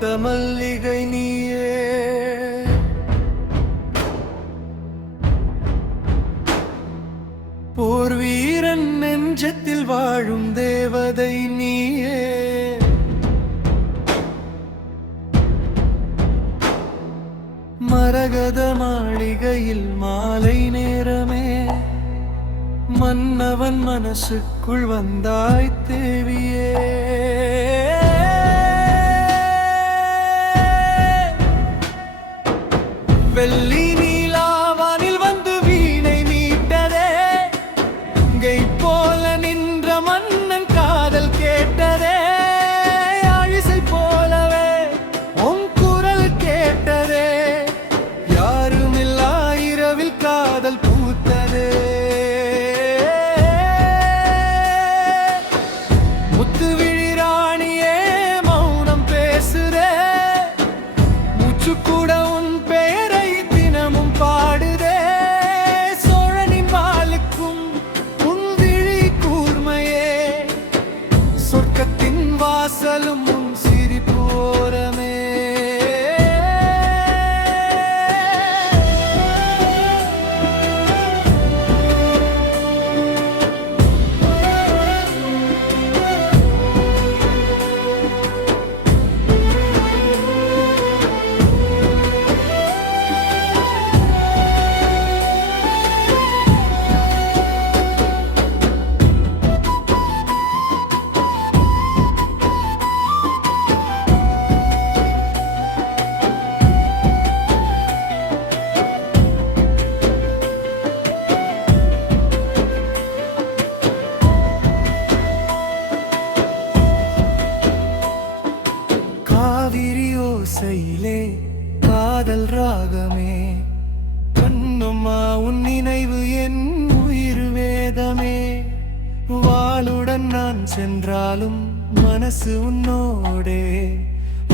பூத்த மல்லிகை நீயே. போர் வீரன் நெஞ்சத்தில் வாழும் தேவதை நீயே. மரகத மாளிகையில் மாலை நேரமே மன்னவன் மனசுக்குள் வந்தாய் தேவியே. வெள்ளி நீலாவானில் வந்து வீணை மீட்டதே. கை போல நின்ற மன்னன் காதல் கேட்டதே. ஆழிசை போலவே உன் குரல் கேட்டதே. யாருமில்லா இரவில் காதல் பூத்ததே. முத்து விழி ராணியே மௌனம் பேசுதே. மூச்சு கூட உன் பெயரை தினமும் பாடுதே. சோழனின் வாளுக்கும் உன் விழி கூர்மையே. சொர்க்கத்தின் வாசலும் உன் சிரிப்பு ஓரமே. காவிரி ஓசையிலே காதல் ராகமே. கண்ணும்மா உன் நினைவு என் உயிர் வேதமே. வாளுடன் நான் சென்றாலும் மனசு உன்னோடே.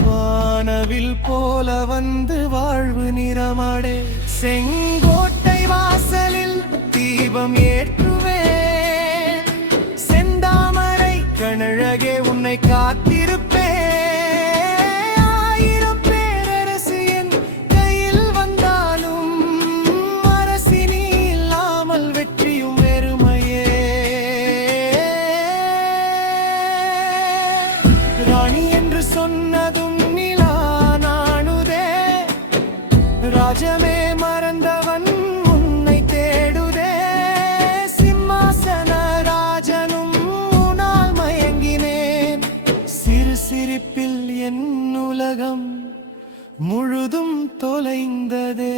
வானவில் போல வந்து வாழ்வு நிறமாடே. செங்கோட்டை வாசலில் தீபம் ஏற்றுவேன். செந்தாமரை கனழகே உன்னை காத்திருப்பேன். ராணி என்று சொன்னதும் நிலா நாணுதே. ராஜமே மறந்தவன் உன்னை தேடுதே. சிம்மாசன ராஜனும் உன்னால் மயங்கினேன். சிறு சிரிப்பில் என் உலகம் முழுதும் தொலைந்ததே.